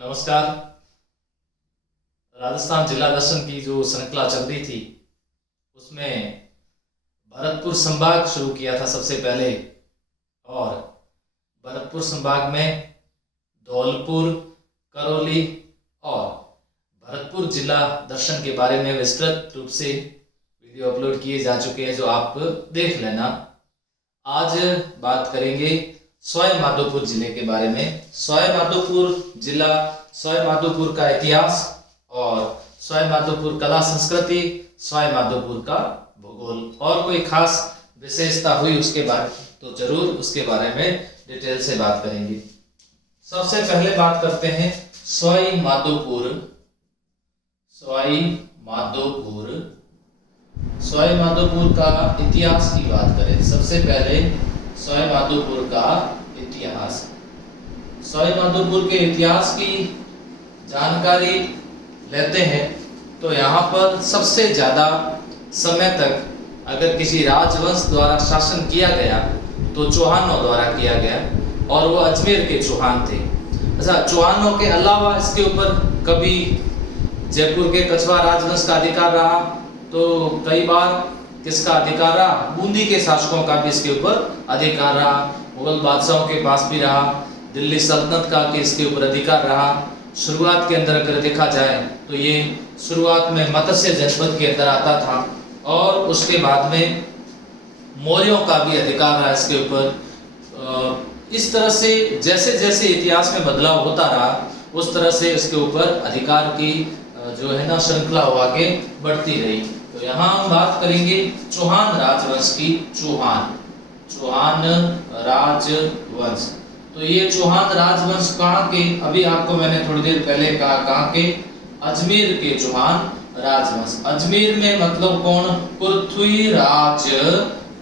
नमस्कार। राजस्थान जिला दर्शन की जो श्रृंखला चल रही थी उसमें भरतपुर संभाग शुरू किया था सबसे पहले, और भरतपुर संभाग में धौलपुर, करौली और भरतपुर जिला दर्शन के बारे में विस्तृत रूप से वीडियो अपलोड किए जा चुके हैं, जो आप देख लेना। आज बात करेंगे सवाई माधोपुर जिले के बारे में। सवाई माधोपुर जिला, सवाई माधोपुर का इतिहास और सवाई माधोपुर कला संस्कृति, सवाई माधोपुर का भूगोल और कोई खास विशेषता हुई उसके बारे तो जरूर उसके बारे में डिटेल से बात करेंगे। सबसे पहले बात करते हैं सवाई माधोपुर। सवाई माधोपुर, सवाई माधोपुर का इतिहास की बात करें। सबसे पहले सवाई माधोपुर का इतिहास। सवाई माधोपुर के इतिहास की जानकारी लेते हैं तो यहाँ पर सबसे ज़्यादा समय तक अगर किसी राजवंश द्वारा शासन किया गया तो चौहानों द्वारा किया गया, और वो अजमेर के चौहान थे। अच्छा, चौहानों के अलावा इसके ऊपर कभी जयपुर के कछवा राजवंश का अधिकार रहा, तो कई बार किसका अधिकार रहा? बूंदी के शासकों का भी इसके ऊपर अधिकार रहा। मुगल बादशाहों के पास भी रहा, दिल्ली सल्तनत का के इसके ऊपर अधिकार रहा। शुरुआत के अंदर अगर देखा जाए तो ये शुरुआत में मत्स्य जनपद के अंदर आता था, और उसके बाद में मौर्यों का भी अधिकार रहा इसके ऊपर। इस तरह से जैसे जैसे इतिहास में बदलाव होता रहा उस तरह से इसके ऊपर अधिकार की जो है ना श्रृंखला हो आगे बढ़ती रही। तो यहाँ हम बात करेंगे चौहान राजवंश की। चौहान राजवंश, तो ये चौहान राजवंश कहाँ के? अभी आपको मैंने थोड़ी देर पहले कहा कहाँ के? अजमेर के चौहान राजवंश। अजमेर में मतलब कौन?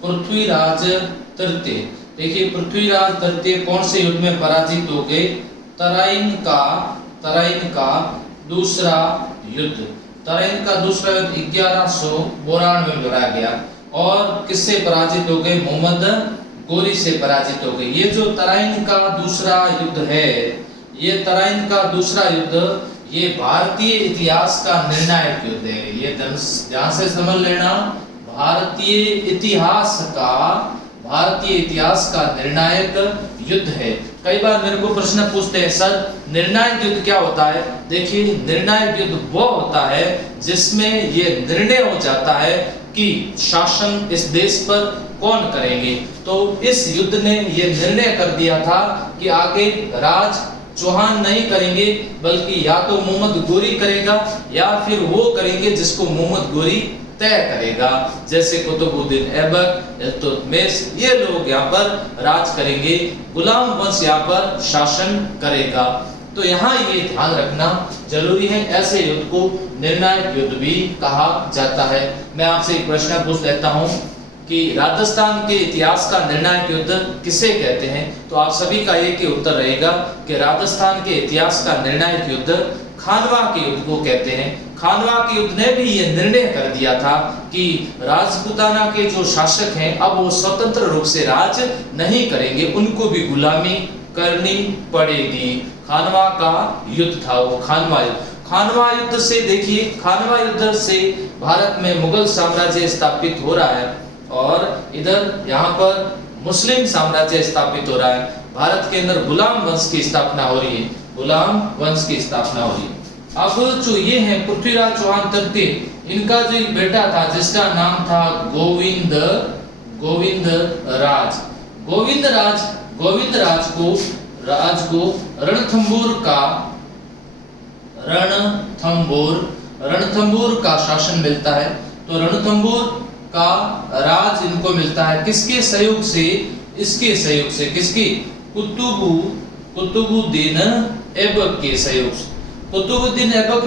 पृथ्वीराज तृतीय। देखिए, पृथ्वीराज तृतीय कौन से युद्ध में पराजित हो गए? तराइन का दूसरा युद्ध। तराइन का दूसरा युद्ध 1192 में लड़ा गया, और किससे पराजित हो गए? मोहम्मद गोरी से पराजित हो गए। ये जो तराइन का दूसरा युद्ध है, ये तराइन का दूसरा युद्ध ये भारतीय इतिहास का निर्णायक युद्ध है। ये ध्यान से समझ लेना, भारतीय इतिहास का निर्णायक युद्ध है। कई बार मेरे को प्रश्न पूछते हैं, सर निर्णायक युद्ध क्या होता है? देखिए, निर्णायक युद्ध वो होता है जिसमें ये निर्णय हो जाता है कि शासन इस देश पर कौन करेंगे। तो इस युद्ध ने ये निर्णय कर दिया था कि आगे राज चौहान नहीं करेंगे, बल्कि या तो मोहम्मद गोरी करेगा या फिर वो करेंगे जिसको मोहम्मद गोरी तय करेगा। जैसे कुतुबुद्दीन ऐबक, इल्तुतमिश, ये लोग यहाँ पर राज करेंगे, गुलाम वंश यहाँ पर शासन करेगा। तो यहाँ ये ध्यान रखना जरूरी है, ऐसे युद्ध को निर्णायक युद्ध भी कहा जाता है। मैं आपसे एक प्रश्न पूछ लेता हूँ कि राजस्थान के इतिहास का निर्णायक युद्ध किसे कहते हैं? तो आप सभी का एक ही उत्तर रहेगा कि राजस्थान के इतिहास का निर्णायक युद्ध खानवा के युद्ध को कहते हैं। खानवा के युद्ध ने भी ये निर्णय कर दिया था कि राजपूताना के जो शासक हैं अब वो स्वतंत्र रूप से राज नहीं करेंगे, उनको भी गुलामी करनी पड़ेगी। खानवा का युद्ध था वो, खानवा युद्ध। खानवा युद्ध से देखिए, खानवा युद्ध से भारत में मुगल साम्राज्य स्थापित हो रहा है, और इधर यहाँ पर मुस्लिम साम्राज्य स्थापित हो रहा है। भारत के अंदर गुलाम वंश की स्थापना हो रही है, गुलाम वंश की स्थापना हो रही है। अब जो ये है पृथ्वीराज चौहान तृतीय, इनका जो एक बेटा था जिसका नाम था गोविंद राज को रणथंबोर का शासन मिलता है। तो रणथंबोर का राज इनको मिलता है किसके सहयोग से? इसके सहयोग से। किसकी? कुतुबुद्दीन ऐबक के सहयोग से। कुतुबुद्दीन ऐबक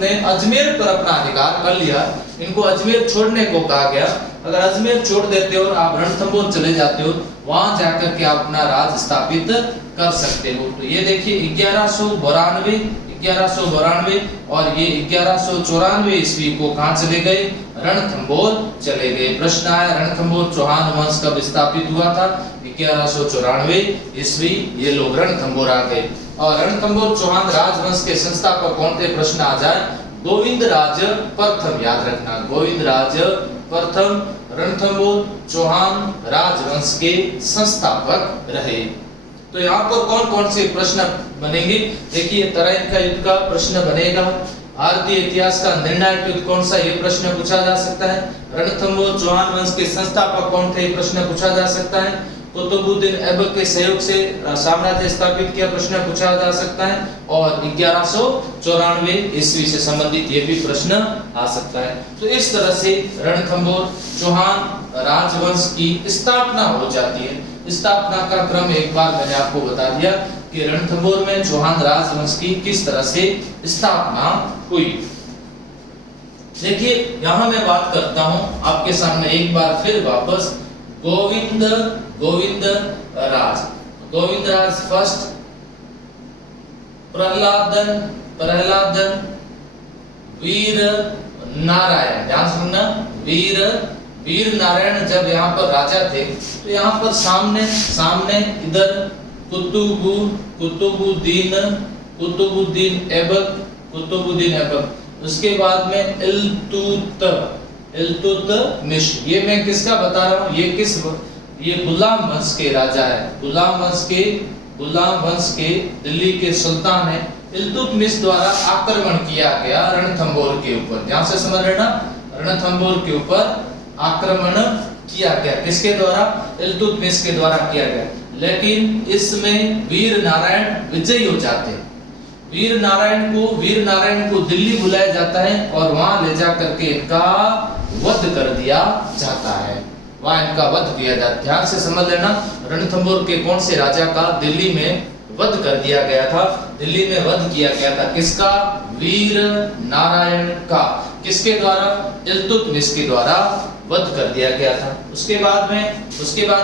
ने अजमेर पर अपना अधिकार कर लिया। इनको अजमेर छोड़ने को कहा गया। अगर अजमेर छोड़ देते हो और आप रणथंबोर चले जाते हो, वहां जाकर के आप अपना राज स्थापित कर सकते हो। तो ये देखिए 1192 और ये 1194 ईस्वी को कहां चले गए? रणथंबोर चले गए। प्रश्न आया रणथंबोर चौहान वंश कब स्थापित हुआ था? 1194 ईस्वी ये लोग रणथंभौर आ गए। और रणथंभौर चौहान राजवंश के संस्थापक कौन थे, प्रश्न आ जाए, गोविंदराज प्रथम, याद रखना, गोविंदराज प्रथम रणथंभौर चौहान राजवंश के संस्थापक रहे। तो यहाँ पर कौन कौन से प्रश्न बनेंगे, देखिए तराइन का युद्ध का प्रश्न बनेगा, भारतीय इतिहास का निर्णायक युद्ध कौन सा, ये प्रश्न पूछा जा सकता है, रणथंभौर चौहान वंश के संस्थापक कौन थे, प्रश्न पूछा जा सकता है, कुतुबुद्दीन ऐबक के सहयोग से साम्राज्य स्थापित किया, प्रश्न पूछा जा सकता है, और 1194 ईस्वी से संबंधित ये भी प्रश्न आ सकता है। तो इस तरह से रणथंभौर चौहान राजवंश की स्थापना हो जाती है। स्थापना का क्रम एक बार मैंने आपको बता दिया कि रणथंभौर में चौहान राजवंश की किस तरह से स्थापना हुई। देखिए यहां मैं बात करता हूं आपके सामने एक बार फिर वापस गोविंद राज फर्स्ट, प्रहलादन, वीर नारायण, ध्यान सुनना, वीर नारायण जब यहाँ पर राजा थे तो यहाँ पर सामने इधर कुतुबुद्दीन ऐबक, उसके बाद में इल्तुतमिश, ये मैं किसका बता रहा हूँ, ये गुलाम वंश के राजा है, गुलाम वंश के दिल्ली के सुल्तान है। इल्तुतमिश द्वारा आक्रमण किया गया रणथंभौर के ऊपर, ध्यान से समझ लेना, रणथंभौर के ऊपर आक्रमण किया गया, किसके द्वारा, इल्तुतमिश के द्वारा किया गया। लेकिन इसमें वीर नारायण विजयी हो जाते हैं। वीर नारायण को दिल्ली बुलाया जाता है और वहां ले जा करके इनका वध कर दिया जाता है, वहां इनका वध किया जाता है। ध्यान से समझ लेना, रणथंभौर के कौन से राजा का दिल्ली में वध कर दिया गया था, दिल्ली में वध किया गया था, किसका, वीर नारायण का, किसके द्वारा, इल्तुतमिश के द्वारा वध कर दिया गया था। उसके बाद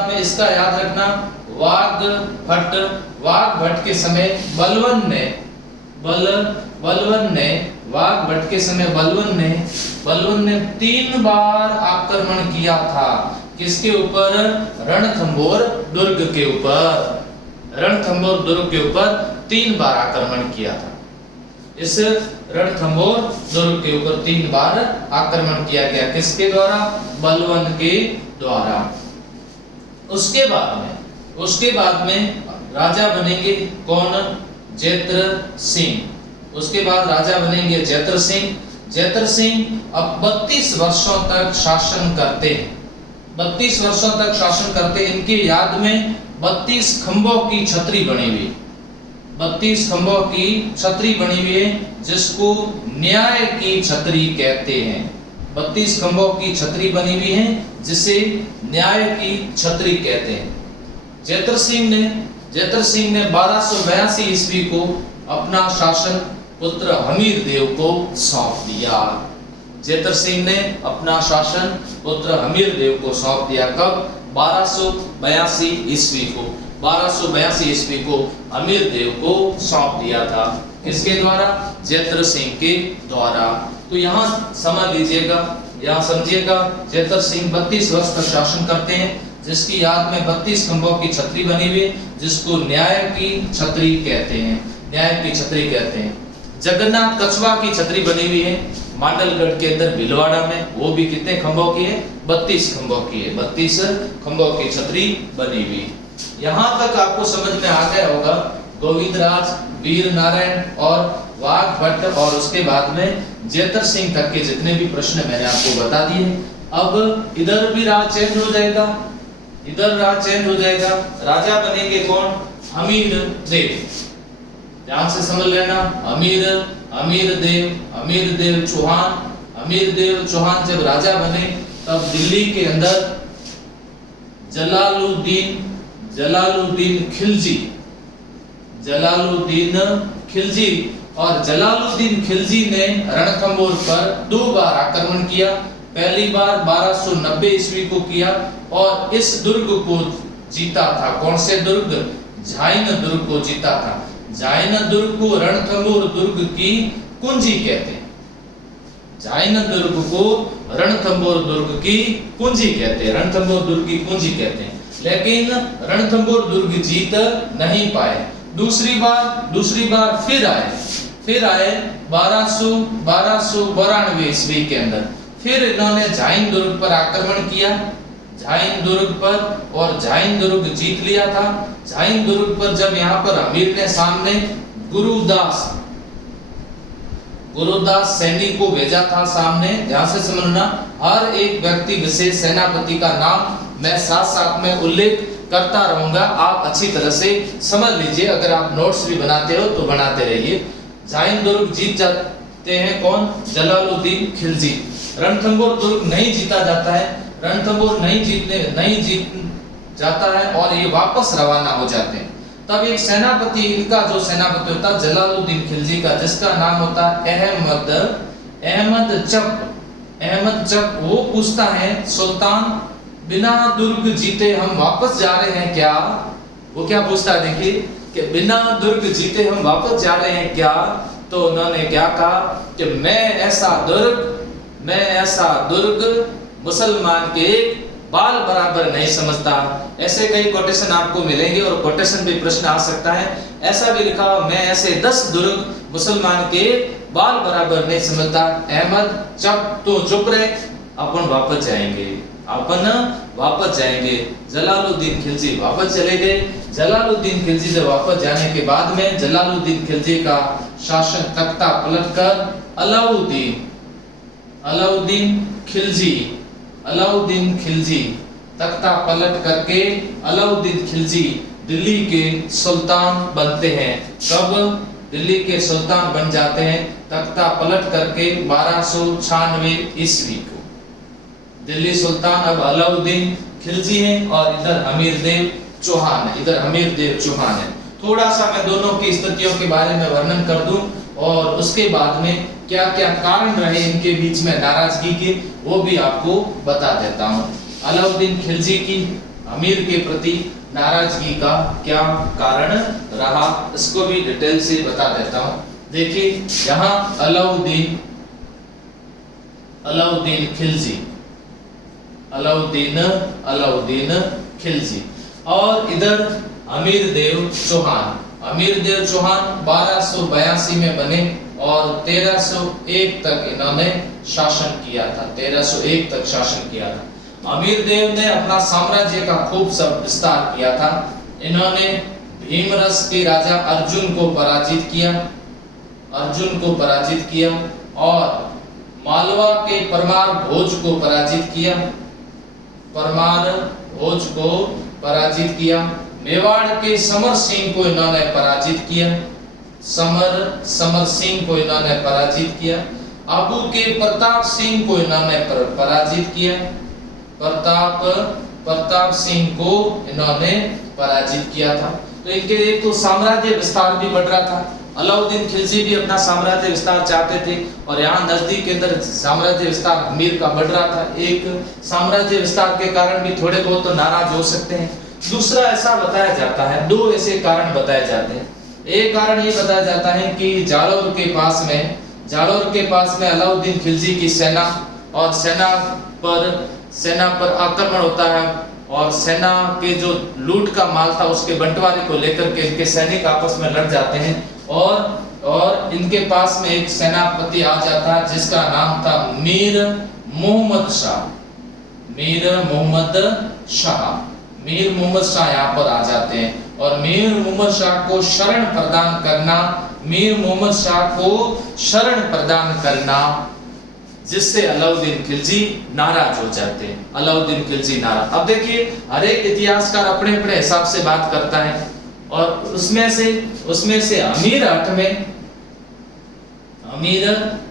में इसका याद रखना, वाघभट्ट के समय बलवन ने 3 बार आक्रमण किया था, किसके ऊपर, रणथंभौर दुर्ग के ऊपर, रणथंभौर दुर्ग के ऊपर 3 बार आक्रमण किया था। इस रणथंभौर दुर्ग के ऊपर 3 बार आक्रमण किया गया, किसके द्वारा, बलवन के द्वारा। उसके बाद में राजा बनेंगे कौन, जैत्र सिंह। उसके बाद राजा बनेंगे जैत्र सिंह अब 32 वर्षों तक शासन करते हैं, 32 वर्षों तक शासन करते। इनकी याद में 32 खंभों की छतरी बनी हुई, 32 खंभों की छतरी बनी हुई है, जिसको न्याय की छतरी कहते हैं। 32 खंभों की छतरी बनी हुई है, जिसे न्याय की छतरी कहते हैं। जैत्र सिंह ने 1282 ईस्वी को अपना शासन पुत्र हमीर देव को सौंप दिया। जैत्र सिंह ने अपना शासन पुत्र हमीर देव को सौंप दिया, कब, 1282 ईस्वी को, 1282 ईस्वी को हमीर देव को सौंप दिया था, किसके द्वारा, जैत्र सिंह के द्वारा। तो यहाँ समझ लीजिएगा, यहाँ समझिएगा, जैत्र सिंह 32 वर्ष तक शासन करते हैं, जिसकी याद में 32 खंभों की छतरी बनी हुई, जिसको न्याय की छतरी कहते हैं, न्याय की छतरी कहते हैं। जगन्नाथ कछवा की छतरी बनी हुई है मांडलगढ़ के अंदर भीलवाड़ा में, वो भी कितने खंभों की है, 32 खंभों की है, 32 खंभों की छतरी बनी हुई। यहाँ तक आपको समझ में आ गया होगा गोविंदराज, वीर नारायण और वाघभट्ट, और उसके बाद में जैत्र सिंह तक के जितने भी प्रश्न मैंने आपको बता दिए। अब इधर भी राज चेंज हो जाएगा, इधर राज चेंज हो जाएगा, राजा बनेंगे कौन, हमीर देव। ध्यान से समझ लेना, अमीर देव चौहान जब राजा बने तब दिल्ली के अंदर जलालुद्दीन खिलजी ने रणथंभौर पर 2 बार आक्रमण किया। पहली बार 1290 ईस्वी को किया और इस दुर्ग को जीता था। कौन से दुर्ग, झाइन दुर्ग को जीता था। झाइन दुर्ग को रणथंभौर दुर्ग की कुंजी कहते हैं, झाइन दुर्ग को रणथंभौर दुर्ग की कुंजी कहते हैं, रणथंभौर दुर्ग की कुंजी कहते हैं। लेकिन रणथंभौर दुर्ग जीत नहीं पाए। दूसरी बार फिर आए 1292 ईस्वी के अंदर। फिर इन्होंने झाइन दुर्ग पर आक्रमण किया, झाइन दुर्ग पर, और झाइन दुर्ग जीत लिया था। झाइन दुर्ग पर जब यहाँ पर अमीर ने सामने गुरुदास सैनी को भेजा था सामने। ध्यान से समझना, हर एक व्यक्ति विशेष सेनापति का नाम मैं साथ में उल्लेख करता रहूंगा, आप अच्छी तरह से समझ लीजिए। अगर आप नोट्स भी बनाते हो तो बनाते रहिए। झाइन दुर्ग जीत जाते हैं कौन? जलालुद्दीन खिलजी। रणथंभौर दुर्ग नहीं जीता जाता है, रणथंभौर नहीं जीत जाता है और ये वापस रवाना हो जाते हैं। तब एक सेनापति, इनका जो सेनापति होता है जलालुद्दीन खिलजी का, जिसका नाम होता है अहमद चक, वो पूछता है सुल्तान, बिना दुर्ग जीते हम वापस जा रहे हैं क्या? वो क्या पूछता है देखिए कि बिना दुर्ग जीते हम वापस जा रहे हैं क्या? तो उन्होंने क्या कहा कि मैं ऐसा दुर्ग मुसलमान के बाल बराबर नहीं समझता। ऐसे कई कोटेशन आपको मिलेंगे और कोटेशन भी प्रश्न आ सकता है। ऐसा भी लिखा, मैं ऐसे 10 दुर्ग मुसलमान के बाल बराबर नहीं समझता। अहमद चक तो चुप रहे, अपन वापस जाएंगे। जलालुद्दीन खिलजी वापस चले गए। जलालुद्दीन खिलजी जब वापस जाने के बाद में जलालुद्दीन खिलजी का शासन तख्ता पलटकर अलाउद्दीन खिलजी तख्ता पलट करके अलाउद्दीन खिलजी दिल्ली के सुल्तान बनते हैं। कब दिल्ली के सुल्तान बन जाते हैं? तख्ता पलट करके 1296 ईस्वी को। दिल्ली सुल्तान अब अलाउद्दीन खिलजी हैं और इधर अमीर देव चौहान है। थोड़ा सा मैं दोनों की स्थितियों के बारे में वर्णन कर दूं और उसके बाद में क्या क्या कारण रहे इनके बीच में नाराजगी के, वो भी आपको बता देता हूं। अलाउद्दीन खिलजी की अमीर के प्रति नाराजगी का क्या कारण रहा, इसको भी डिटेल से बता देता हूं। देखिए यहाँ अलाउद्दीन खिलजी और इधर अमीर देव चौहान 1282 में बने और 1301 तक इन्होंने शासन किया था। अमीर देव ने अपना साम्राज्य का खूब सब विस्तार किया था। इन्होंने भीमरस के राजा अर्जुन को पराजित किया और मालवा के परमार भोज को पराजित किया। मेवाड़ के समर सिंह को इन्होंने पराजित किया। आबू के प्रताप सिंह को इन्होंने पराजित किया। था। तो इनके एक तो साम्राज्य विस्तार भी बढ़ रहा था। अलाउद्दीन खिलजी भी अपना साम्राज्य विस्तार चाहते थे और यहाँ नजदीक के अंदर साम्राज्य विस्तार अमीर का बढ़ रहा था। एक साम्राज्य विस्तार के कारण भी थोड़े बहुत तो नाराज हो सकते हैं। दूसरा ऐसा बताया जाता है, 2 ऐसे कारण बताए जाते हैं। एक कारण ये बताया जाता है कि जालोर के पास में अलाउद्दीन खिलजी की सेना पर आक्रमण होता है और सेना के जो लूट का माल था उसके बंटवारे को लेकर के इनके सैनिक आपस में लड़ जाते हैं और इनके पास में एक सेनापति आ जाता है जिसका नाम था मीर मोहम्मद शाह यहाँ पर आ जाते हैं और मीर मोहम्मद शाह को शरण प्रदान करना जिससे अलाउद्दीन खिलजी नाराज हो जाते हैं। अब देखिए हर एक इतिहासकार अपने अपने हिसाब से बात करता है और उसमें से अमीर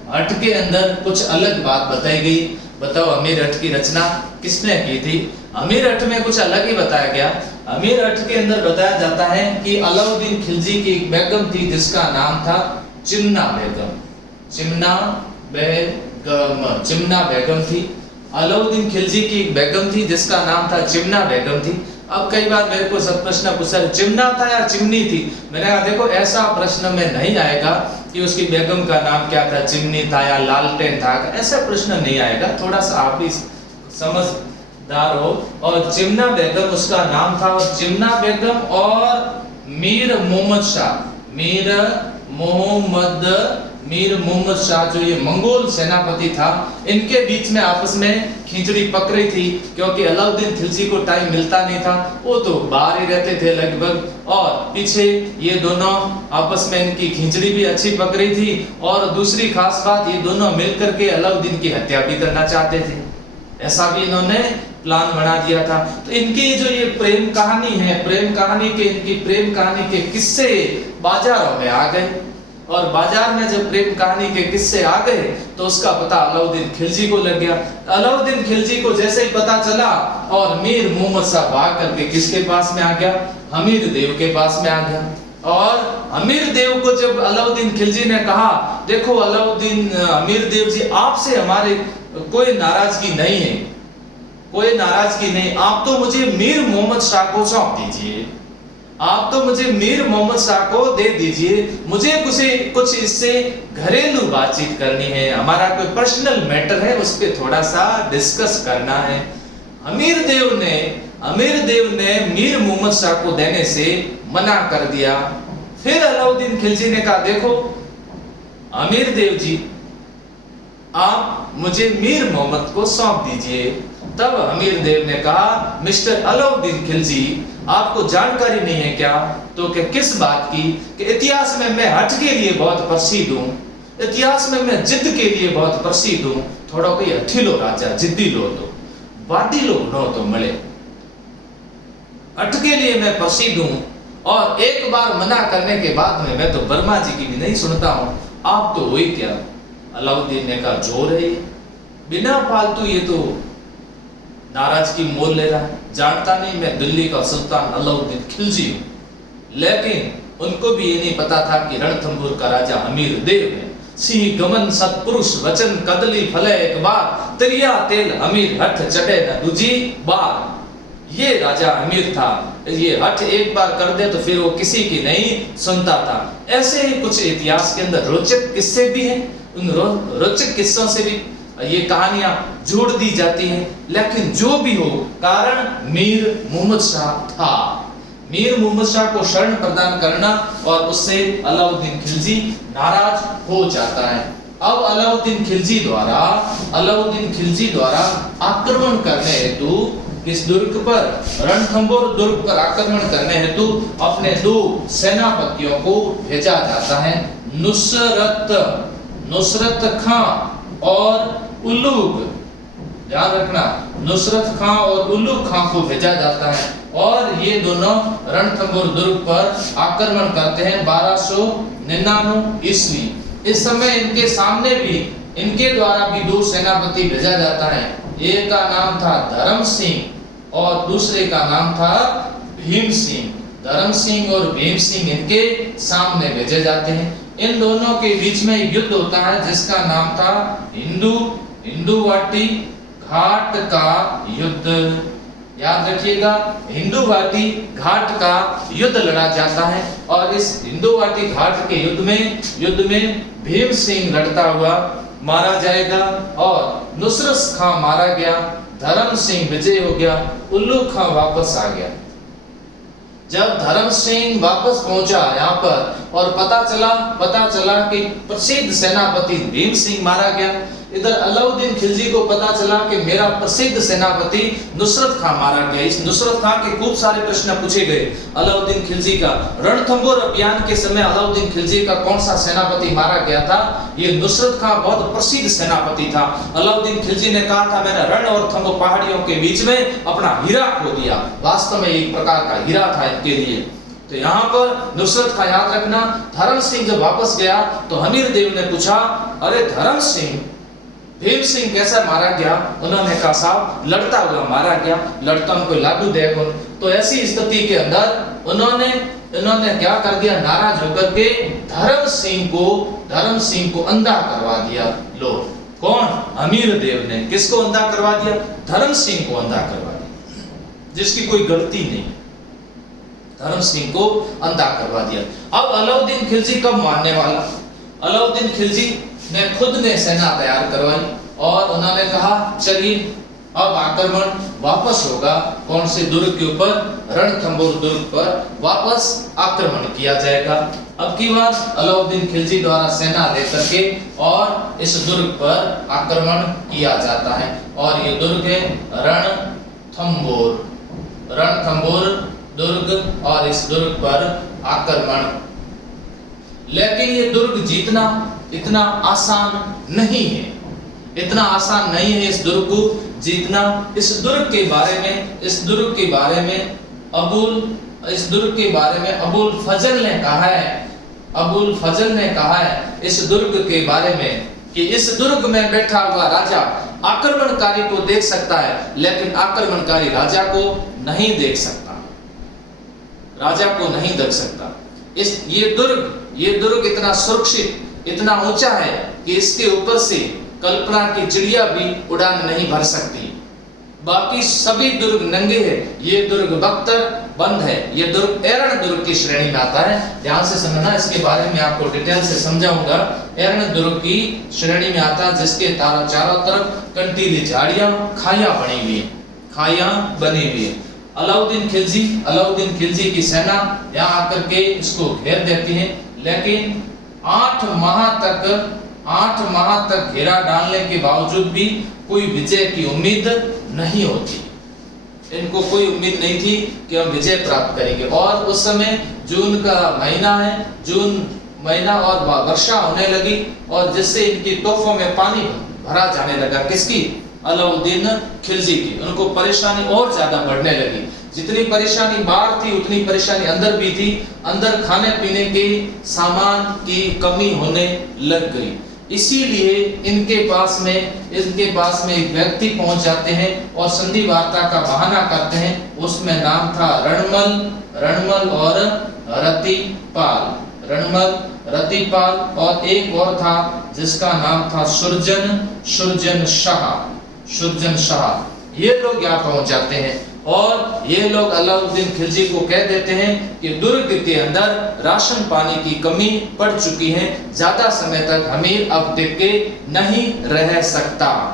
हट के अंदर कुछ अलग बात बताई गई। बताओ अमीर हट की रचना किसने की थी? अमीर हट में कुछ अलग ही बताया गया। अमीर हट के अंदर बताया जाता है कि अलाउद्दीन खिलजी की एक बेगम थी जिसका नाम था चिमना बेगम थी। अलाउद्दीन खिलजी की एक बेगम थी जिसका नाम था चिमना बेगम थी। अब कई बार मेरे को सब प्रश्न पूछा चिमना था या चिमनी थी। मैंने कहा देखो ऐसा प्रश्न में नहीं आएगा कि उसकी बेगम का नाम क्या था, चिमनी था या लालटेन था, ऐसा प्रश्न नहीं आएगा। थोड़ा सा आप भी समझ दारो, और जिमना बेगम उसका नाम था, और जिमना बेगम और मीर मोहम्मद शाह जो ये मंगोल सेनापति था, इनके बीच में आपस में खिचड़ी पक रही थी, क्योंकि अलाउद्दीन खिलजी को टाइम मिलता नहीं था, वो तो बाहर ही रहते थे लगभग, और पीछे ये दोनों आपस में इनकी खिचड़ी भी अच्छी पक रही थी, और दूसरी खास बात, ये दोनों मिलकर के अलाउद्दीन की हत्या भी करना चाहते थे, ऐसा भी इन्होंने प्लान बना दिया था। तो इनकी जो ये प्रेम कहानी है, इनकी प्रेम कहानी के किस्से बाजारों में आ गए, और बाजार में जब प्रेम कहानी के किस्से आ गए तो उसका पता अलाउद्दीन खिलजी को लग गया। अलाउद्दीन खिलजी को जैसे ही पता चला, और मीर मोहम्मद शाह भाग करके किसके पास में आ गया, अमीर देव के पास में आ गया। और अमीर देव को जब अलाउद्दीन खिलजी ने कहा, देखो अलाउद्दीन अमीर देव जी, आपसे हमारे कोई नाराजगी नहीं है, कोई नाराजगी नहीं, आप तो मुझे मीर मोहम्मद शाह को सौंप दीजिए, आप तो मुझे मीर मोहम्मद शाह को दे दीजिए, मुझे कुछ इससे घरेलू बातचीत करनी है, हमारा कोई पर्सनल मैटर है, उस पर थोड़ा सा डिस्कस करना है। अमीर देव ने मीर मोहम्मद शाह को देने से मना कर दिया। फिर अलाउद्दीन खिलजी ने कहा, देखो अमीर देव जी, आप मुझे मीर मोहम्मद को सौंप दीजिए। तब अमीर देव ने कहा, मिस्टर अलाउद्दीन खिलजी, आपको जानकारी नहीं है क्या? तो कि किस बात की? कि इतिहास में मैं हठ के लिए बहुत प्रसिद्ध हूँ, इतिहास में मैं जिद के लिए बहुत प्रसिद्ध हूँ। थोड़ा कोई हठीलो राजा, जिद्दी लो तो वादी लो नो तो मिले, हठ के लिए मैं प्रसिद्ध हूँ, और एक बार मना करने के बाद में मैं तो वर्मा जी की भी नहीं सुनता हूँ, आप तो वही क्या? अलाउद्दीन ने कहा, जोर है बिना फालतू, ये तो नाराजगी मोल ले रहा है, जानता नहीं मैं दिल्ली का सुल्तान अलाउद्दीन खिलजी हूं। लेकिन उनको भी ये नहीं पता था कि रणथंभौर का राजा अमीर देव है। सिंह गमन सतपुरुष वचन कदली फले एक बार, तिरिया तेल अमीर हठ चढ़े न दूजी बार। ये राजा अमीर था, ये हठ एक बार कर दे तो फिर वो किसी की नहीं सुनता था। ऐसे ही कुछ इतिहास के अंदर रोचक किस्से भी हैं, उन रोचक किस्सों से भी ये कहानियां जोड़ दी जाती हैं। लेकिन जो भी हो, कारण मीर मोहम्मद शाह था, मीर मोहम्मद शाह को शरण प्रदान करना, और उससे अलाउद्दीन खिलजी नाराज हो जाता है। अब अलाउद्दीन खिलजी द्वारा आक्रमण करने हेतु इस दुर्ग पर, रणथंभौर दुर्ग पर आक्रमण करने हेतु अपने 2 सेनापतियों को भेजा जाता है, नुसरत खां और उल्लूग। ध्यान रखना, नुसरत खां और उल्लूग खां को भेजा जाता है, और ये दोनों रणथंभौर दुर्ग पर आक्रमण करते हैं 1299 ईस्वी। इस समय इनके सामने भी, इनके द्वारा भी 2 सेनापति भेजा जाता है। एक का नाम था धर्म सिंह और दूसरे का नाम था भीम सिंह। धर्म सिंह और भीम सिंह इनके सामने भेजे जाते हैं। इन दोनों के बीच में युद्ध होता है जिसका नाम था हिंदुवाटी घाट का युद्ध। याद रखिएगा, हिंदुवाटी घाट का युद्ध लड़ा जाता है, और इस हिंदुवाटी घाट के युद्ध में भीम सिंह लड़ता हुआ मारा जाएगा, और नुसरत खां मारा गया, धर्म सिंह विजय हो गया, उल्लू खां वापस आ गया। जब धर्म सिंह वापस पहुंचा यहाँ पर और पता चला कि प्रसिद्ध सेनापति भीम सिंह मारा गया, इधर अलाउद्दीन खिलजी को पता चला कि मेरा प्रसिद्ध सेनापति नुसरत खां मारा गया। इस नुसरत खां के खूब सारे प्रश्न पूछे गए अलाउद्दीन खिलजी का। रणथंभौर अभियान के समय अलाउद्दीन खिलजी का कौन सा सेनापति मारा गया था? ये नुसरत खां बहुत प्रसिद्ध सेनापति था। अलाउद्दीन खिलजी ने कहा था, मैंने रण और थंभौ पहाड़ियों के बीच में अपना हीरा खो दिया। वास्तव में एक प्रकार का हीरा था इनके लिए। तो यहाँ पर नुसरत खां, याद रखना, धर्म सिंह जब वापस गया तो अमीर देव ने पूछा, अरे धर्म सिंह, भीम सिंह कैसा मारा गया? उन्होंने कहा, साहब लड़ता हुआ मारा गया, लड़ता उनको लाडू देखो। तो ऐसी स्थिति के अंदर उन्होंने क्या कर दिया? नाराज होकर के धर्म सिंह को अंधा करवा दिया। लो, कौन? अमीर देव ने किसको अंधा करवा दिया? धर्म सिंह को अंधा करवा दिया, जिसकी कोई गलती नहीं। धर्म सिंह को अंधा करवा दिया। अब अलाउद्दीन खिलजी कब मानने वाला? अलाउद्दीन खिलजी ने खुद ने सेना तैयार करवाई और उन्होंने कहा, चलिए अब आक्रमण वापस होगा कौन से दुर्ग के ऊपर, रणथंभौर दुर्ग पर वापस आक्रमण किया जाएगा। अब की बार अलाउद्दीन खिलजी द्वारा सेना लेकर के और इस दुर्ग पर आक्रमण किया जाता है और ये दुर्ग है रणथंभौर, रणथंभौर दुर्ग और इस दुर्ग पर आक्रमण। लेकिन ये दुर्ग जीतना इतना आसान नहीं है, इतना आसान नहीं है इस दुर्ग को जीतना। इस दुर्ग के बारे में अबुल फजल ने कहा है, अबुल फजल ने कहा है इस दुर्ग के बारे में कि इस दुर्ग में बैठा हुआ राजा आक्रमणकारी को देख सकता है लेकिन आक्रमणकारी राजा को नहीं देख सकता, राजा को नहीं देख सकता। ये दुर्ग इतना सुरक्षित, इतना ऊंचा है कि इसके ऊपर से कल्पना की चिड़िया भी उड़ान नहीं भर सकती। बाकी सभी दुर्ग नंगे हैं, ये दुर्ग बख्तर बंद है। ये दुर्ग एरण दुर्ग की श्रेणी में आता है, ध्यान से समझना, इसके बारे में आपको डिटेल से समझाऊंगा। एरण दुर्ग की श्रेणी में आता है जिसके चारों तरफ कंटीली झाड़ियां, खाइयां बनी हुई है, खाइयां बनी हुई है। अलाउद्दीन खिलजी की सेना यहाँ आकर के इसको घेर देती है, लेकिन 8 माह तक घेरा डालने के बावजूद भी कोई विजय की उम्मीद नहीं होती। इनको कोई उम्मीद नहीं थी कि हम विजय प्राप्त करेंगे। और उस समय जून का महीना है, जून महीना और वर्षा होने लगी और जिससे इनकी तोपों में पानी भरा जाने लगा। किसकी? अलाउद्दीन खिलजी की। उनको परेशानी और ज्यादा बढ़ने लगी। जितनी परेशानी बाहर थी उतनी परेशानी अंदर भी थी। अंदर खाने पीने के सामान की कमी होने लग गई। इसीलिए इनके पास में एक व्यक्ति पहुंच जाते हैं और संधि वार्ता का बहाना करते हैं। उसमें नाम था रणमल और रतिपाल और एक और था जिसका नाम था सुरजन शाह। ये लोग यहाँ पहुंच जाते हैं और ये लोग अलाउद्दीन खिलजी को कह देते हैं कि दुर्ग के अंदर राशन पानी की कमी पड़ चुकी है, ज्यादा समय तक अमीर अब टिक के नहीं रह सकता।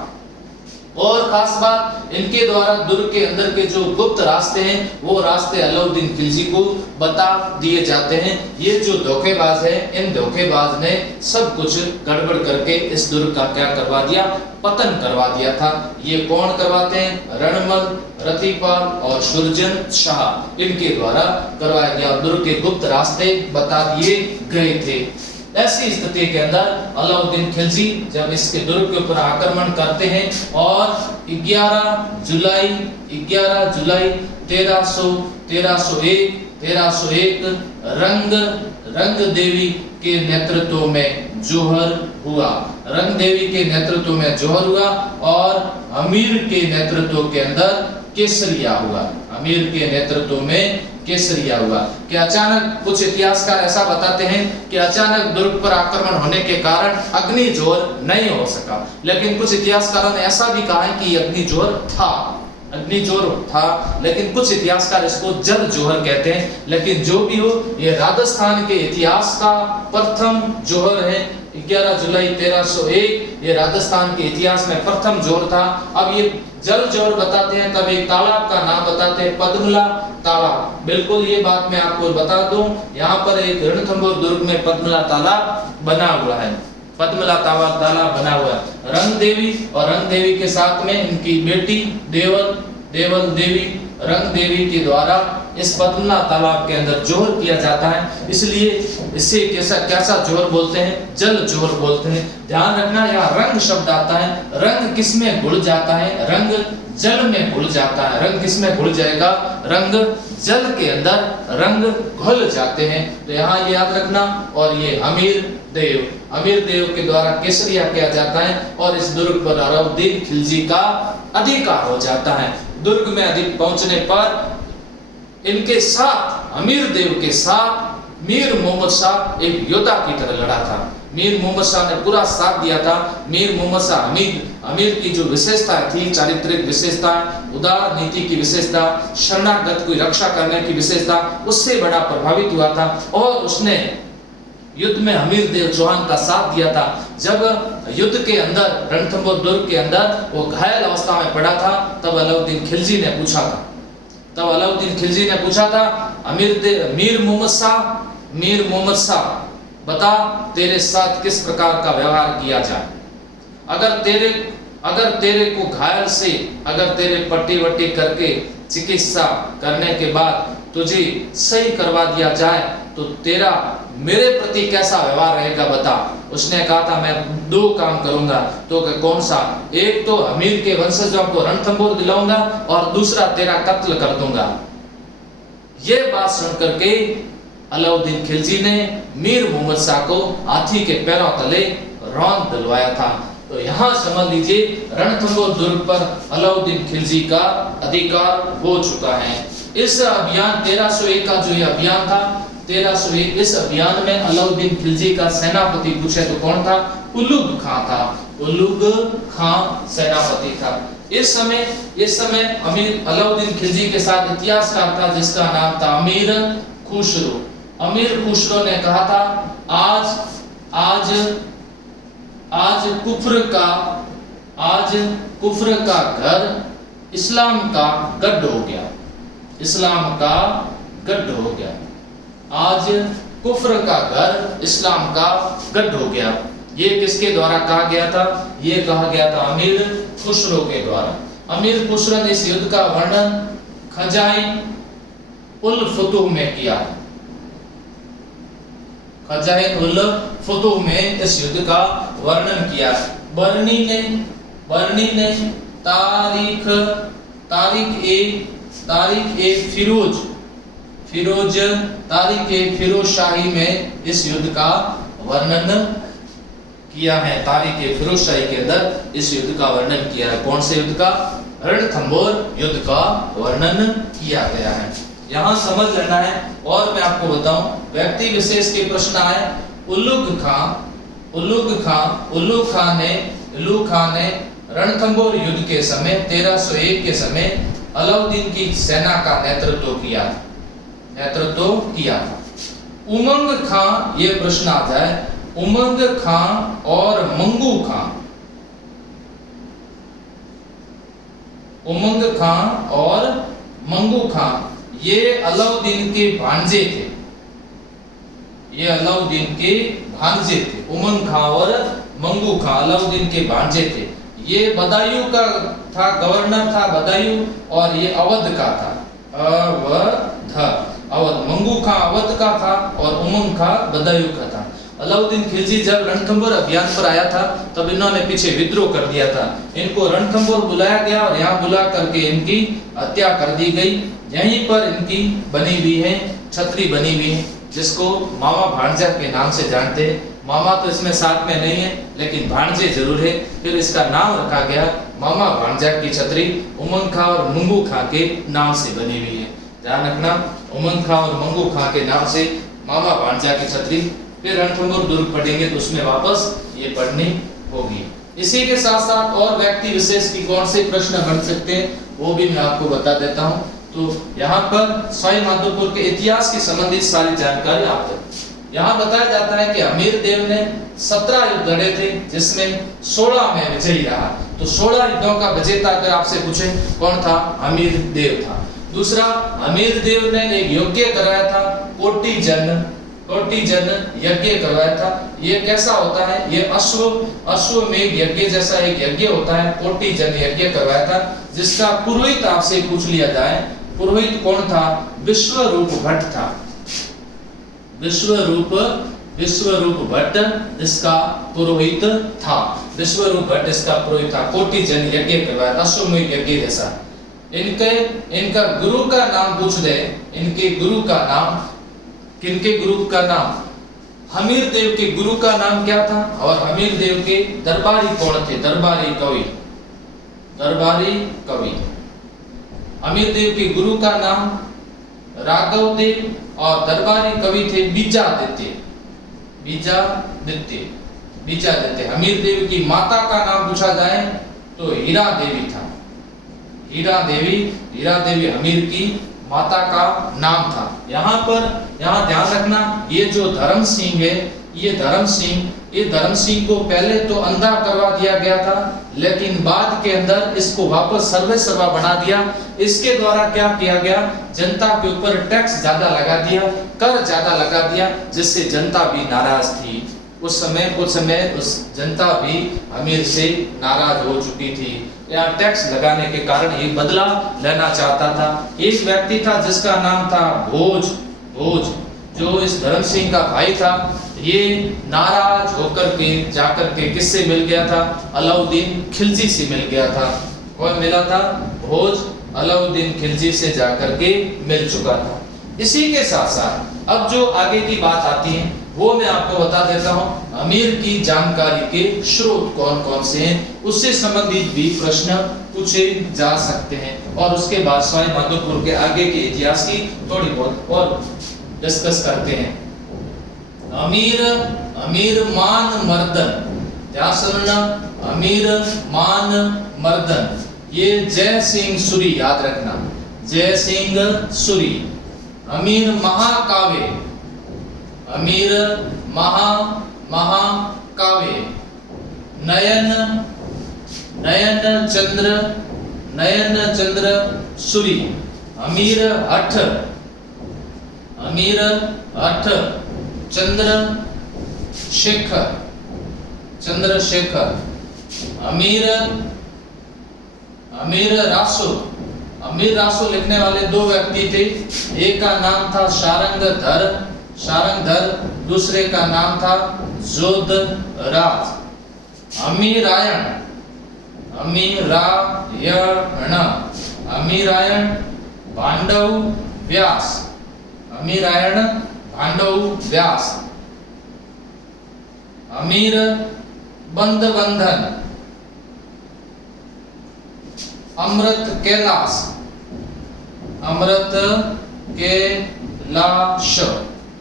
और खास बात, इनके द्वारा दुर्ग के अंदर के जो गुप्त रास्ते हैं वो रास्ते अलाउद्दीन खिलजी को बता दिए जाते हैं। ये जो धोखेबाज है, इन धोखेबाज ने सब कुछ गड़बड़ करके इस दुर्ग का क्या करवा दिया, पतन करवा दिया था। ये कौन करवाते हैं? रणमल, रतिपाल और सुरजन शाह, इनके द्वारा करवाया गया। दुर्ग के गुप्त रास्ते बता दिए गए थे। ऐसी स्थिति के अंदर अलाउद्दीन खिलजी जब इसके दुर्ग के ऊपर आक्रमण करते हैं और 11 जुलाई 1301 रंग देवी के नेतृत्व में जोहर हुआ। रंग देवी के नेतृत्व में जोहर हुआ और अमीर के नेतृत्व के अंदर केसरिया हुआ। अमीर के नेतृत्व में केसरिया हुआ। कि अचानक कुछ इतिहासकार ऐसा बताते हैं कि अचानक दुर्ग पर आक्रमण होने के कारण अग्निजोर नहीं हो सका, लेकिन कुछ इतिहासकारों ने ऐसा भी कहा है कि अग्निजोर था, लेकिन कुछ इतिहासकार इसको जल जोहर कहते हैं। लेकिन जो भी हो, ये राजस्थान के इतिहास का प्रथम जोहर है। 11 जुलाई 1301 ये राजस्थान के इतिहास में प्रथम जोहर था। अब ये जल जोहर बताते हैं तब एक तालाब का नाम बताते हैं, पद्मला तालाब। बिल्कुल ये बात मैं आपको बता दूं, यहाँ पर एक रणथंभौर दुर्ग में पद्मला तालाब बना हुआ है, पद्मला तालाब बना हुआ है। रंग देवी के साथ में इनकी बेटी देवल देवी, रंग देवी के द्वारा इस पद्मला तालाब के अंदर जोहर किया जाता है। इसलिए इसे कैसा जोहर बोलते हैं? जल जोहर बोलते हैं। ध्यान रखना, यहाँ रंग शब्द आता है। रंग किसमें घुल जाता है? रंग जल में घुल जाता है। रंग किसमें घुल जाएगा? रंग जल के अंदर रंग घुल जाते हैं। तो यहाँ याद रखना। और ये अमीर देव के द्वारा केसरिया किया जाता है और इस दुर्ग पर अलाउद्दीन खिलजी का अधिकार हो जाता है। दुर्ग में अधिक पहुंचने पर इनके साथ, अमीर देव के साथ मीर मोहम्मद शाह एक योद्धा की तरह लड़ा था। मीर मोहम्मद शाह ने पूरा साथ दिया था। मीर मोहम्मद शाह अमीर की जो विशेषता थी, चारित्रिक विशेषता, उदार नीति की विशेषता, शरणागत की रक्षा करने की विशेषता, उससे बड़ा प्रभावित हुआ था और उसने युद्ध में हमीर देव चौहान का साथ दिया था। जब युद्ध के अंदर रणथंभौर दुर्ग के अंदर वो घायल अवस्था में पड़ा था, तब अलाउद्दीन खिलजी ने पूछा था, मीर मोहम्मद शाह बता तेरे साथ किस प्रकार का व्यवहार किया जाए। अगर तेरे को घायल से अगर तेरे पट्टी वट्टी करके चिकित्सा करने के बाद तुझे सही करवा दिया जाए तो तेरा मेरे प्रति कैसा व्यवहार रहेगा बता। उसने कहा था मैं 2 काम करूंगा। तो कौन सा? एक तो हमीर के वंशजों को रणथंभौर दिलाऊंगा और दूसरा तेरा कत्ल कर दूंगा। ये बात सुन करके अलाउद्दीन खिलजी ने मीर मोहम्मद शाह को हाथी के पैरों तले रौंद दिलवाया था। तो यहाँ समझ लीजिए रणथंभौर दुर्ग पर अलाउद्दीन खिलजी का अधिकार हो चुका है। इस अभियान 1301 का जो ये अभियान था, 1301, इस अभियान में अलाउद्दीन खिलजी का सेनापति पूछे तो कौन था? उलुग खां था। उलुग खां सेनापति था। इस समय अलाउद्दीन खिलजी के साथ इतिहासकार था जिसका नाम था अमीर खुसरो। अमीर खुसरो ने कहा था आज कुफ्र का घर इस्लाम का गढ़ हो गया। आज कुफ्र का घर इस्लाम का गढ़ हो गया। ये किसके द्वारा कहा गया था? ये कहा गया था अमीर खुसरो के द्वारा। अमीर खुसरो ने इस युद्ध का वर्णन खजाइन उल फुतूह में किया। खजाइन उल फुतूह में इस युद्ध का वर्णन किया। बर्नी ने फिरोज शाही में इस युद्ध का वर्णन किया है। तारीख फिरोज शाही के अंदर इस युद्ध का वर्णन किया है। कौन से युद्ध का? रणथंभौर युद्ध का वर्णन किया गया है। यहाँ समझ लेना है। और मैं आपको बताऊं, व्यक्ति विशेष के प्रश्न आए। उल्लू खां ने रणथंभौर युद्ध के समय 1301 के समय अलाउद्दीन की सेना का नेतृत्व किया था। उमंग खां, ये प्रश्न आता है, उमंग खां और मंगू खां, उमंग खां और मंगू खां ये अलाउद्दीन के भांजे थे। उमंग खां और मंगू खां अलाउद्दीन के भांजे थे। ये बदायूं का था, गवर्नर था बदायूं, और ये अवध का था। अवध। मंगू खां अवध का था और उमंग खां बदायूं का था। अलाउद्दीन खिलजी जब रणथंभौर अभियान पर आया था तब इन्होंने पीछे विद्रोह कर दिया था। इनको रणथंभौर बुलाया गया और यहाँ बुला करके इनकी हत्या कर दी गई। यहीं पर इनकी बनी हुई है छतरी बनी हुई है, जिसको मामा भांजा के नाम से जानते हैं। मामा तो इसमें साथ में नहीं है लेकिन भांजे जरूर है, फिर इसका नाम रखा गया मामा भांजा की छतरी। उमंग खां और मंगू खां के नाम से बनी हुई है, ध्यान रखना। उमंग खां और मंगू खां के नाम से मामा भांजा की छतरी। फिर रणथंभौर दुर्ग पढ़ेंगे तो उसमें वापस ये पढ़नी होगी। इसी के साथ साथ और व्यक्ति विशेष की कौन से प्रश्न बन सकते हैं वो भी मैं आपको बता देता हूँ। तो यहाँ पर सवाई माधोपुर के इतिहास की संबंधित सारी जानकारी आपको यहाँ बताया जाता है कि अमीर देव ने 17 युद्ध लड़े थे जिसमें 16 में विजयी रहा। तो 16 युद्धों का विजेता अगर आपसे पूछे कौन था? अमीर देव था। दूसरा, अमीर देव ने एक यज्ञ कराया था, कोटि जन यज्ञ करवाया था। ये कैसा होता है? ये अश्वमेध यज्ञ जैसा एक यज्ञ होता है। कोटि जन यज्ञ करवाया था जिसका पुरोहित आपसे पूछ लिया जाए, पुरोहित कौन था? विश्वरूप भट्ट था। विश्वरूप भट्ट इसका पुरोहित था। विश्वरूप भट्ट इसका पुरोहित था। कोटि जन यज्ञ करवाया था, अश्वमेध यज्ञ जैसा। इनका गुरु का नाम पूछ दे, इनके गुरु का नाम, किनके गुरु का नाम? हमीर देव के गुरु का नाम क्या था? और हमीर देव के दरबारी कौन थे? दरबारी कवि। हमीर देव के गुरु का नाम राघव देव और दरबारी कवि थे बीजादित्य। हमीर देव की माता का नाम पूछा जाए तो हीरा देवी था। हीरा देवी हमीर की माता का नाम था। यहाँ ध्यान रखना, ये जो धर्म सिंह है ये धर्म सिंह को पहले तो अंधा करवा दिया गया था, लेकिन बाद के अंदर इसको वापस सर्वे सर्वा बना दिया। इसके द्वारा क्या किया गया, जनता के ऊपर टैक्स ज्यादा लगा दिया, कर ज्यादा लगा दिया, जिससे जनता भी नाराज थी। उस समय उस जनता भी अमीर से नाराज हो चुकी थी। यहाँ टैक्स लगाने के कारण ये बदला लेना चाहता था। एक व्यक्ति था जिसका नाम था भोज, जो इस धर्म सिंह का भाई था। ये नाराज होकर के जाकर के किससे मिल गया था, अलाउद्दीन खिलजी से मिल गया था। कौन मिला था, भोज अलाउद्दीन खिलजी से जाकर के मिल चुका था। इसी के साथ साथ अब जो आगे की बात आती है वो मैं आपको बता देता हूँ। अमीर की जानकारी के स्रोत कौन कौन से हैं, उससे संबंधित भी प्रश्न पूछे जा सकते हैं। और उसके बाद सवाई माधोपुर के आगे के इतिहास की थोड़ी बहुत और डिस्कस करते हैं। अमीर मान मर्दन, ध्यान सुनना, अमीर मान मर्दन, ये जय सिंह सूरी, याद रखना, जय सिंह सूरी। अमीर महाकाव्य, अमीर महाकाव्य, नयन चंद्र सूरी। अमीर हठ चंद्रशेखर। अमीर रासो लिखने वाले दो व्यक्ति थे। एक का नाम था शारंगधर, दूसरे का नाम था जोधराज। अमीरायण भांडव व्यास, अमीर बंधन, अमृत कैलाश,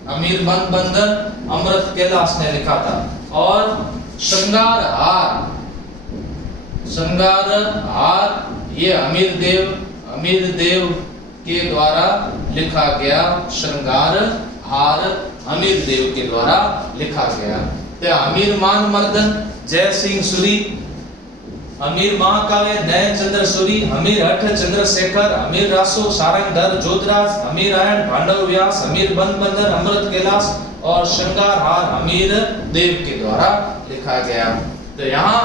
अमीर बंधन अमृत कैलाश ने लिखा था। और श्रृंगार हार ये अमीर देव के द्वारा लिखा गया। श्रृंगार हार अमीर देव के द्वारा लिखा गया। तो अमीर मान मर्दन जय सिंह सूरी, अमीर महाकाव्य नयन चंद्र सूरी, अमीर हठ चंद्रशेखर, अमीर रासो शारंगधर जोधराज, अमीर आयन भांडव व्यास, अमीर बंधन अमृत कैलाश और श्रृंगार हार अमीर देव के द्वारा लिखा गया। तो यहाँ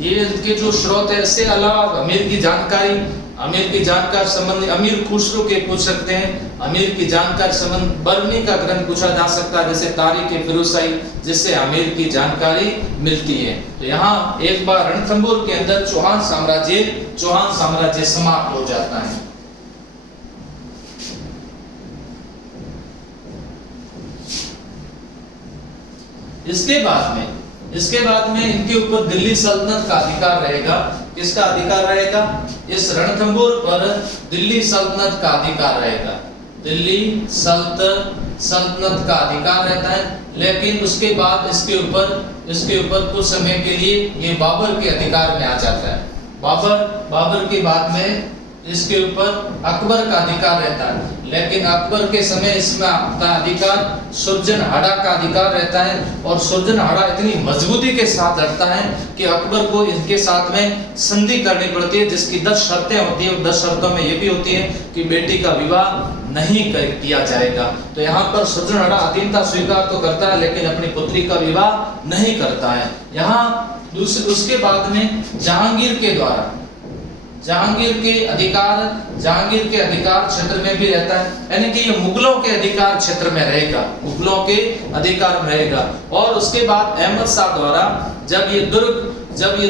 ये इनके जो स्रोत है, इससे अलावा अमीर की जानकारी संबंधी अमीर खुसरो के पूछ सकते हैं। अमीर की जानकारी संबंध बरनी का ग्रंथ पूछा जा सकता है, जैसे तारीख फिरोजशाही, जिससे अमीर की जानकारी मिलती है। तो यहाँ एक बार रणथंभौर के अंदर चौहान साम्राज्य समाप्त हो जाता है। इसके बाद में इनके ऊपर दिल्ली सल्तनत का अधिकार रहेगा। किसका अधिकार रहेगा? इस रणथंभौर पर दिल्ली सल्तनत का अधिकार रहेगा। दिल्ली सल्तनत का अधिकार रहता है, लेकिन उसके बाद इसके ऊपर कुछ समय के लिए ये बाबर के अधिकार में आ जाता है। बाबर के बाद में इसके ऊपर अकबर का अधिकार रहता है, लेकिन अकबर के समय इसमें अपना अधिकार सुरजनहाड़ा का अधिकार रहता है। और सुरजनहाड़ा इतनी मजबूती के साथ लड़ता है कि अकबर को इनके साथ में संधि करनी पड़ती है, जिसकी 10 शर्तें होती है। 10 शर्तों में ये भी होती है कि बेटी का विवाह नहीं किया जाएगा। तो यहाँ पर सुरजनहाड़ा अधीनता स्वीकार तो करता है, लेकिन अपनी पुत्री का विवाह नहीं करता है। यहाँ उसके बाद में जहांगीर के अधिकार क्षेत्र में भी रहता है, यानी कि ये मुगलों के अधिकार क्षेत्र में रहेगा, मुगलों के अधिकार में रहेगा। और उसके बाद अहमद शाह द्वारा जब ये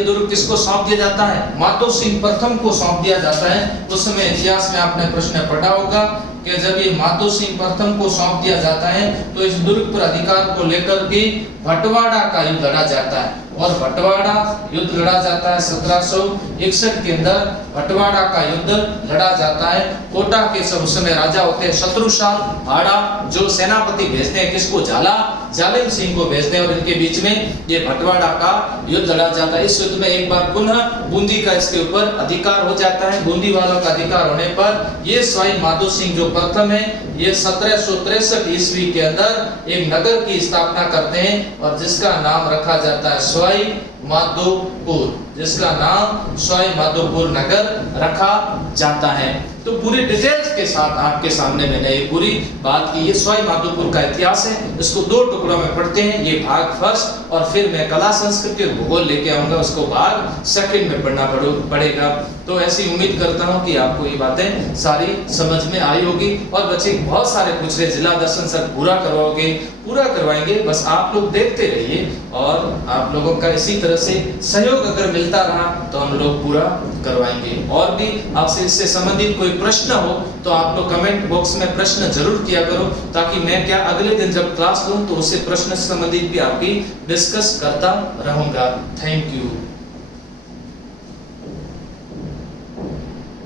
दुर्ग किसको सौंप दिया जाता है? माधो सिंह प्रथम को सौंप दिया जाता है। उस समय इतिहास में आपने प्रश्न पढ़ा होगा कि जब ये माधो सिंह प्रथम को सौंप दिया जाता है तो इस दुर्ग पर अधिकार को लेकर के भटवाड़ा का युद्ध लड़ा जाता है। और भटवाड़ा युद्ध लड़ा जाता है 1761 के अंदर भटवाड़ा का युद्ध लड़ा जाता है। कोटा के सब उस समय राजा होते हैं शत्रुशाल हाड़ा, जो सेनापति भेजते हैं किसको, झाला, जालिम सिंह को भेजते हैं और इनके बीच में ये भटवाड़ा का युद्ध लड़ा जाता है। इस युद्ध में एक बार पुनः बूंदी का इसके ऊपर अधिकार हो जाता है। बूंदी वालों का अधिकार होने पर ये सवाई माधो सिंह जो प्रथम है, ये 1763 ईस्वी के अंदर एक नगर की स्थापना करते हैं और जिसका नाम रखा जाता है सवाई माधोपुर, जिसका नाम सवाई माधोपुर नगर रखा जाता है। तो पूरी डिटेल्स के साथ आपके सामने मैंने ये पूरी बात की। ये सवाई माधोपुर का इतिहास है, इसको दो टुकड़ों में पढ़ते हैं, ये भाग फर्स्ट और फिर मैं कला संस्कृति और भूगोल लेके आऊंगा, उसको भाग सेकंड में पढ़ना पड़ेगा। तो ऐसी उम्मीद करता हूं कि आपको ये बातें सारी समझ में आई होगी। और बच्चे बहुत सारे पूछ रहे जिला दर्शन सर पूरा करवाओगे, पूरा करवाएंगे, बस आप लोग देखते रहिए और आप लोगों का इसी तरह से सहयोग अगर मिलता रहा तो हम लोग पूरा करवाएंगे। और भी आपसे इससे संबंधित कोई प्रश्न हो तो आप लोग कमेंट बॉक्स में प्रश्न जरूर किया करो, ताकि मैं क्या अगले दिन जब क्लास लूं तो उससे प्रश्न से संबंधित भी आपकी डिस्कस करता रहूंगा। Thank you.